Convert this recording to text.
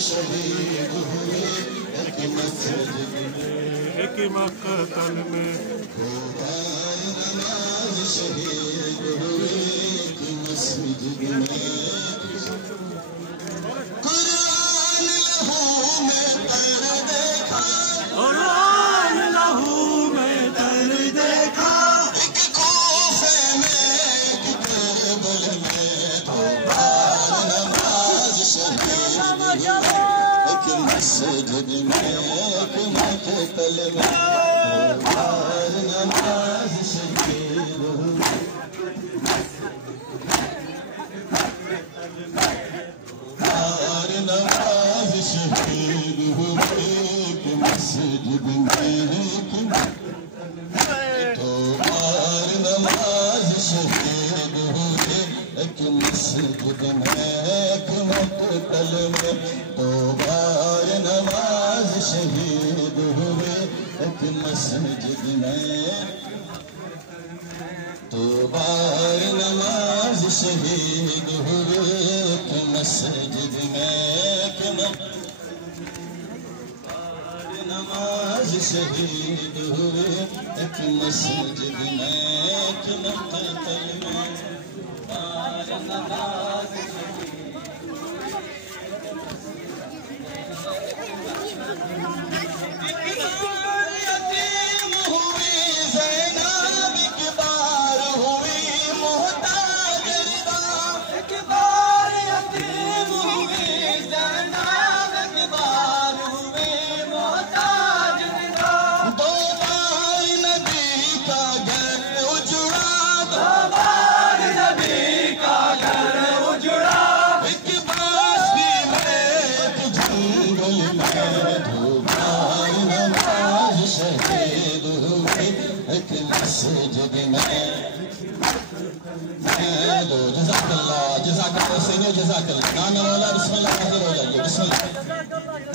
شہید ہوئے ایک مسجد میں ایک مقتل میں شہید ہوئے ایک مسجد میں قرآن لہو میں تر دیکھا قرآن لہو میں تر دیکھا ایک کوفے میں ایک کربل میں دو بار نماز شہید ہوئے ایک مسجد میں ایک مقتل میں دو بار نماز شہید ہوئے بار نماز شہید ہوئے ایک مسجد میں دو بار نماز شہید ہوئے ایک مسجد میں ایک مقتل میں دو بار نماز شہید ہوئے ایک مسجد میں دو بار نماز شہید ہوئے ایک مسجد میں ایک نماز شہید ہوئے ایک مسجد میں ایک مقتل میں بار نماز یتیم ہوئی زینب ایک بار ہوئی محتاج رضا ایک بار یتیم ہوئی زینب ایک بار ہوئی محتاج رضا دو بار نبی کا گھر اجڑا دو بار نبی کا گھر اجڑا ایک باستی میں ایک جنگل میں دو بار نماز شہید ہوئے ایک مسجد میں دو جزاک اللہ سینو جزاک اللہ نام مولا بسم اللہ حاضر ہو جائیے بسم اللہ